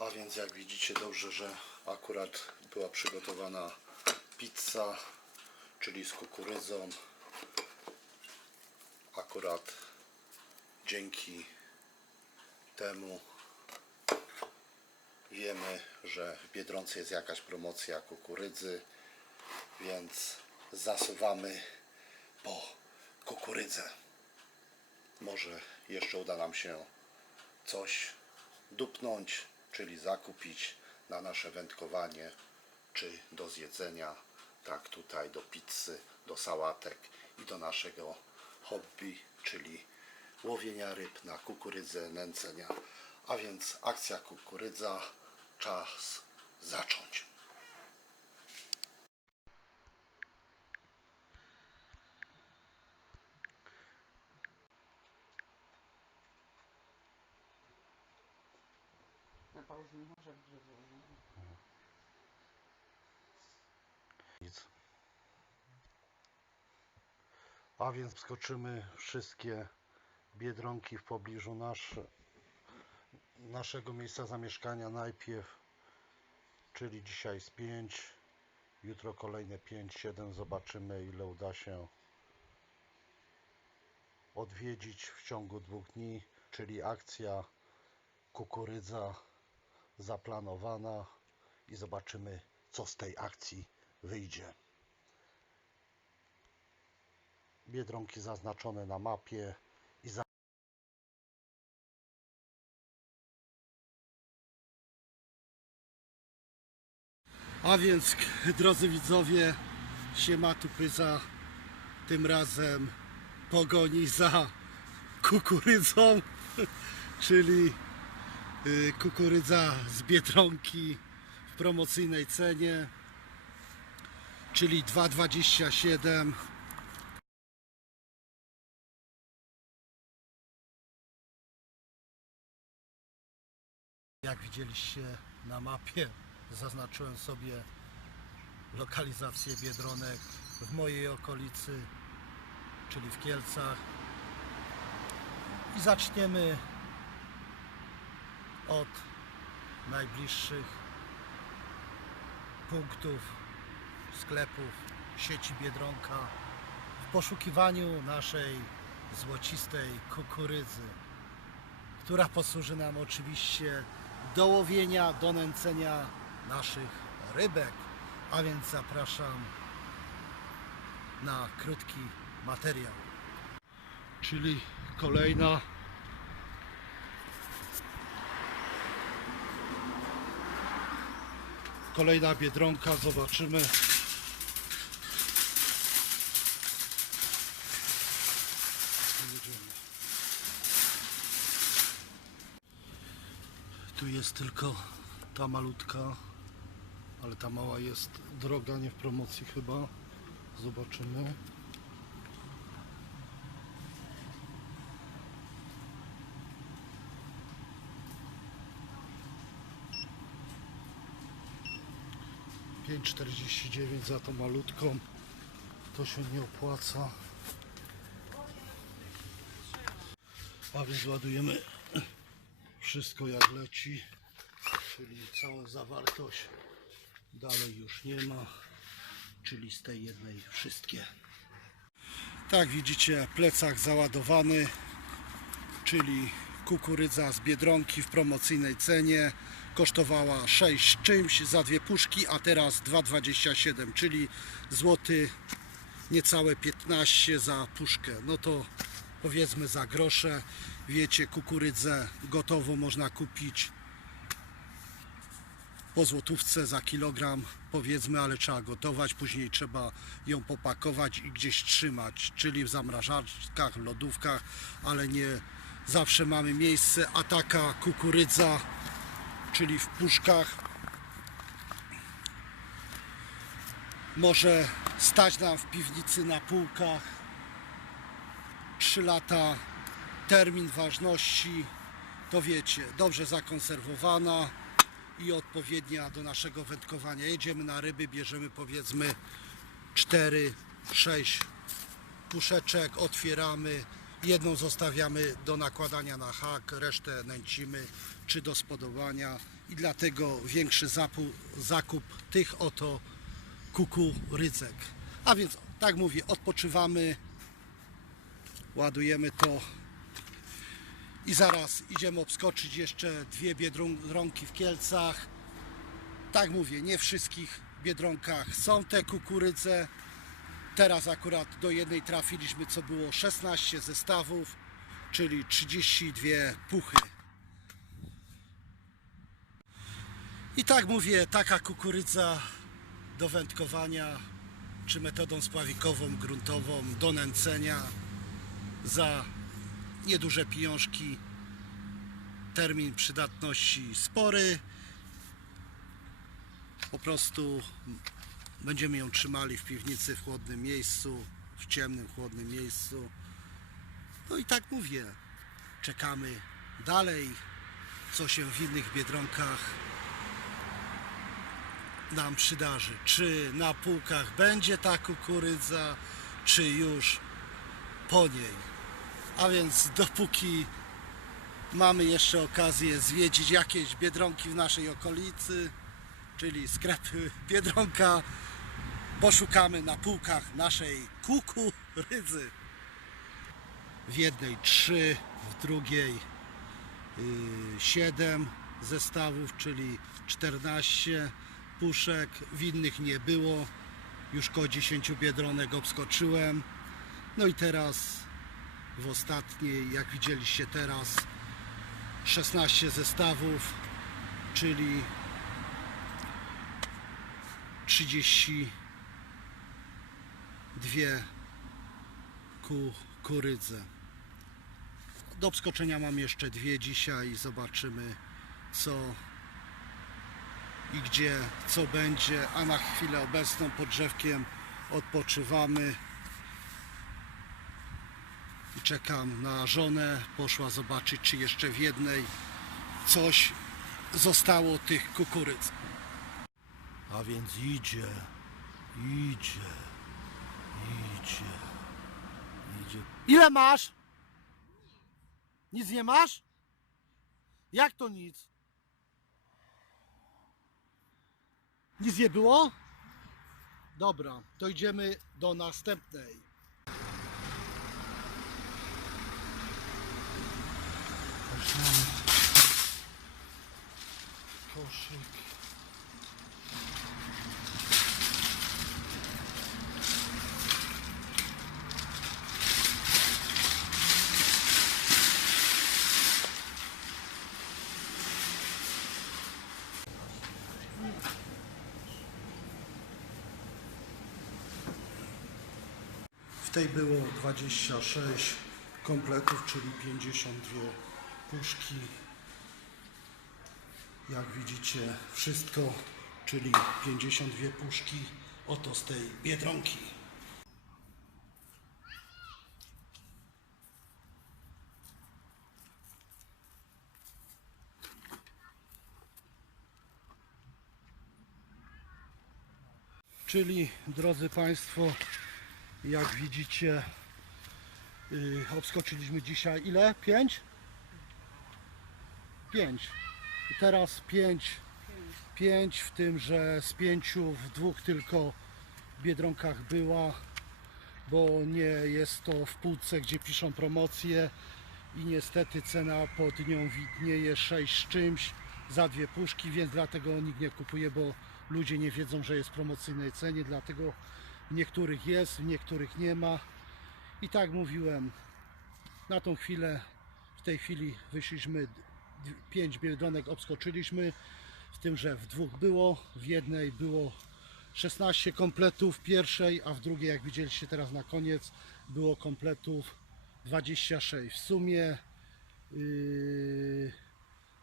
A więc jak widzicie dobrze, że akurat była przygotowana pizza, czyli z kukurydzą. Akurat dzięki temu wiemy, że w Biedronce jest jakaś promocja kukurydzy, więc zasuwamy po kukurydzę. Może jeszcze uda nam się coś dupnąć, czyli zakupić na nasze wędkowanie, czy do zjedzenia, tak tutaj do pizzy, do sałatek i do naszego hobby, czyli łowienia ryb na kukurydzę, nęcenia. A więc akcja kukurydza, czas zacząć. Nic. A więc skoczymy wszystkie biedronki w pobliżu nasz, naszego miejsca zamieszkania najpierw, czyli dzisiaj z 5, jutro kolejne 5, 7. Zobaczymy ile uda się odwiedzić w ciągu dwóch dni, czyli akcja kukurydza zaplanowana i zobaczymy co z tej akcji wyjdzie. Biedronki zaznaczone na mapie i za A więc, drodzy widzowie, siema tu pyza. Tym razem pogoni za kukurydzą, czyli kukurydza z Biedronki w promocyjnej cenie, czyli 2,27 Jak widzieliście na mapie, zaznaczyłem sobie lokalizację Biedronek w mojej okolicy, czyli w Kielcach. I zaczniemy od najbliższych punktów sklepów sieci Biedronka w poszukiwaniu naszej złocistej kukurydzy, która posłuży nam oczywiście do łowienia, do nęcenia naszych rybek. A więc zapraszam na krótki materiał. Czyli kolejna kolejna biedronka, zobaczymy. Tu jest tylko ta malutka, ale ta mała jest droga, nie w promocji chyba. Zobaczymy. Pięć czterdzieści dziewięć za tą malutką. To się nie opłaca. A więc ładujemy wszystko jak leci, czyli całą zawartość dalej już nie ma, czyli z tej jednej wszystkie. Tak widzicie, plecak załadowany, czyli kukurydza z Biedronki w promocyjnej cenie kosztowała 6 czymś za dwie puszki, a teraz 2,27, czyli złoty niecałe 15 za puszkę. No to powiedzmy za grosze. Wiecie, kukurydzę gotową można kupić po złotówce za kilogram, powiedzmy, ale trzeba gotować, później trzeba ją popakować i gdzieś trzymać, czyli w zamrażarkach, lodówkach, ale nie zawsze mamy miejsce, a taka kukurydza, czyli w puszkach, może stać nam w piwnicy na półkach. 3 lata. Termin ważności, to wiecie, dobrze zakonserwowana i odpowiednia do naszego wędkowania. Jedziemy na ryby, bierzemy powiedzmy 4, 6 puszeczek, otwieramy, jedną zostawiamy do nakładania na hak, resztę nęcimy, czy do spodobania i dlatego większy zakup tych oto kukurydzek. A więc, tak mówię, odpoczywamy, ładujemy to i zaraz idziemy obskoczyć jeszcze dwie biedronki w Kielcach. Tak mówię, nie wszystkich biedronkach są te kukurydze. Teraz akurat do jednej trafiliśmy, co było 16 zestawów, czyli 32 puchy. I tak mówię, taka kukurydza do wędkowania, czy metodą spławikową, gruntową, do nęcenia za nieduże pieniążki. Termin przydatności spory. Po prostu będziemy ją trzymali w piwnicy w chłodnym miejscu, w ciemnym, chłodnym miejscu. No i tak mówię, czekamy dalej, co się w innych biedronkach nam przydarzy. Czy na półkach będzie ta kukurydza, czy już po niej. A więc dopóki mamy jeszcze okazję zwiedzić jakieś biedronki w naszej okolicy, czyli sklepy Biedronka, poszukamy na półkach naszej kukurydzy. W jednej trzy, w drugiej yy, siedem zestawów, czyli 14 puszek. W innych nie było. Już koło 10 biedronek obskoczyłem. No i teraz w ostatniej, jak widzieliście teraz, 16 zestawów, czyli 32 kukurydze. Do obskoczenia mam jeszcze dwie dzisiaj. Zobaczymy co i gdzie, co będzie. A na chwilę obecną pod drzewkiem odpoczywamy. I czekam na żonę. Poszła zobaczyć, czy jeszcze w jednej coś zostało tych kukurydz. A więc idzie, idzie, idzie. Ile masz? Nic nie masz? Jak to nic? Nic nie było? Dobra, to idziemy do następnej. W tej było 26 kompletów, czyli 52 puszki. Jak widzicie, wszystko, czyli 52 puszki, oto z tej biedronki. Czyli, drodzy Państwo, jak widzicie, yy, obskoczyliśmy dzisiaj ile? Pięć? Pięć. I teraz pięć, pięć, w tym, że z pięciu w dwóch tylko biedronkach była, bo nie jest to w półce, gdzie piszą promocje i niestety cena pod nią widnieje 6 z czymś za dwie puszki, więc dlatego nikt nie kupuje, bo ludzie nie wiedzą, że jest w promocyjnej cenie, dlatego w niektórych jest, w niektórych nie ma. I tak mówiłem, na tą chwilę, w tej chwili wyszliśmy, pięć biedronek obskoczyliśmy, w tym, że w dwóch było, w jednej było 16 kompletów w pierwszej, a w drugiej, jak widzieliście teraz na koniec, było kompletów 26. W sumie yy,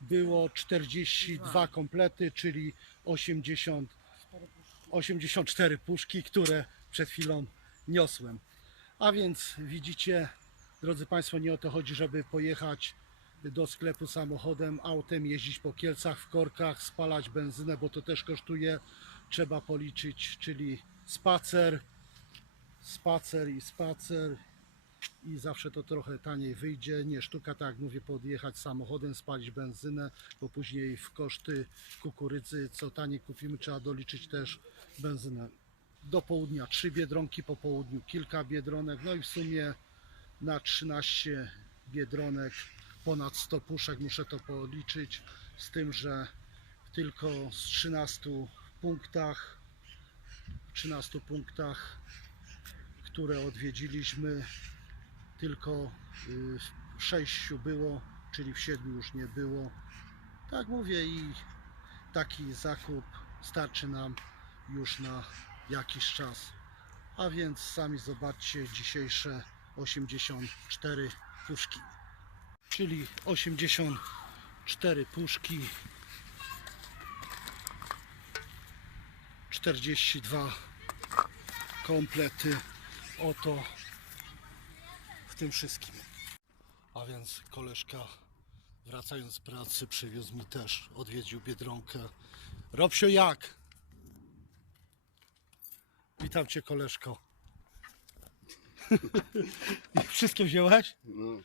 było 42 komplety, czyli 80 84 puszki, które przed chwilą niosłem. A więc widzicie, drodzy Państwo, nie o to chodzi, żeby pojechać do sklepu samochodem, autem, jeździć po Kielcach w korkach, spalać benzynę, bo to też kosztuje. Trzeba policzyć, czyli spacer, spacer i spacer i zawsze to trochę taniej wyjdzie. Nie sztuka, tak jak mówię, podjechać samochodem, spalić benzynę, bo później w koszty kukurydzy, co taniej kupimy, trzeba doliczyć też benzynę. Do południa trzy biedronki, po południu kilka biedronek, no i w sumie na 13 biedronek ponad 100 puszek, muszę to policzyć, z tym, że tylko z 13 punktach, w 13 punktach, które odwiedziliśmy, tylko y, w 6 było, czyli w 7 już nie było. Tak mówię i taki zakup starczy nam już na jakiś czas. A więc sami zobaczcie dzisiejsze 84 puszki. Czyli 84 puszki 42 komplety oto tym wszystkim. A więc koleżka wracając z pracy przywiózł mi też, odwiedził Biedronkę. Robsio jak? Witam Cię koleżko. Wszystkie wziąłeś? No,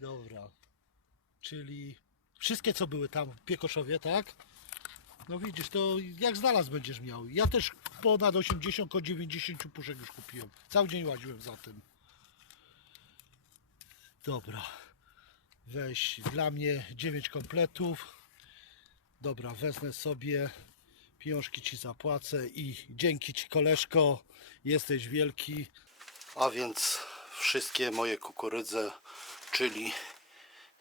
Dobra. Czyli wszystkie co były tam w Piekoszowie, tak? No widzisz, to jak znalazł będziesz miał. Ja też ponad 80, ko 90 puszek już kupiłem. Cały dzień łaziłem za tym. Dobra. Weź dla mnie 9 kompletów. Dobra, wezmę sobie. Pieniążki ci zapłacę i dzięki ci koleżko. Jesteś wielki. A więc wszystkie moje kukurydze, czyli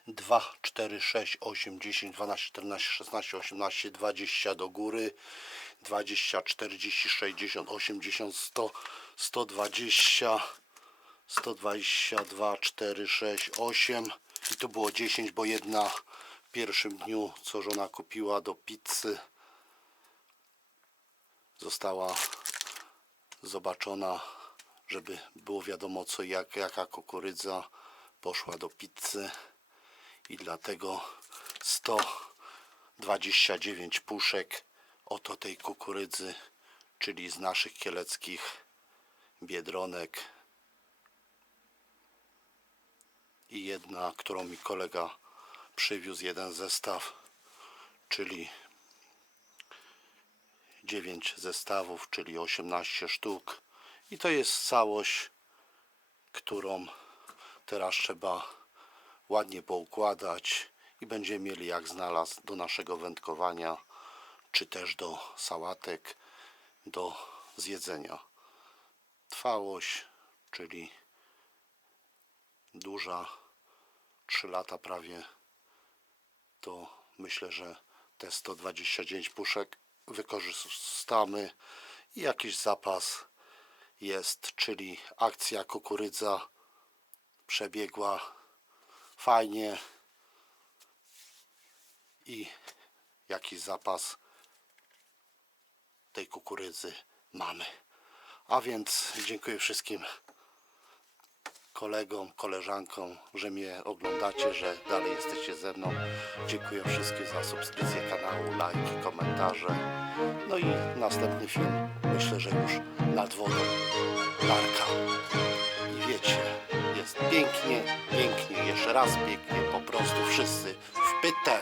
2, 4, 6, 8, 10, 12, 14, 16, 18, 20 do góry, 20, 40, 60, 80, 100, 120, 122, 4, 6, 8 i to było 10, bo jedna w pierwszym dniu, co żona kupiła do pizzy, została zobaczona, żeby było wiadomo co jak, jaka kukurydza poszła do pizzy. I dlatego 129 puszek oto tej kukurydzy, czyli z naszych kieleckich biedronek i jedna, którą mi kolega przywiózł, jeden zestaw, czyli 9 zestawów, czyli 18 sztuk. I to jest całość, którą teraz trzeba ładnie poukładać i będziemy mieli jak znalazł do naszego wędkowania czy też do sałatek do zjedzenia. Trwałość czyli duża 3 lata prawie to myślę, że te 129 puszek wykorzystamy i jakiś zapas jest, czyli akcja kukurydza przebiegła fajnie i jakiś zapas tej kukurydzy mamy. A więc dziękuję wszystkim kolegom, koleżankom, że mnie oglądacie, że dalej jesteście ze mną. Dziękuję wszystkim za subskrypcję kanału, lajki, komentarze. No i następny film, myślę, że już nad wodą, Larka. I wiecie, jest pięknie, pięknie, jeszcze raz pięknie, po prostu wszyscy w pytę.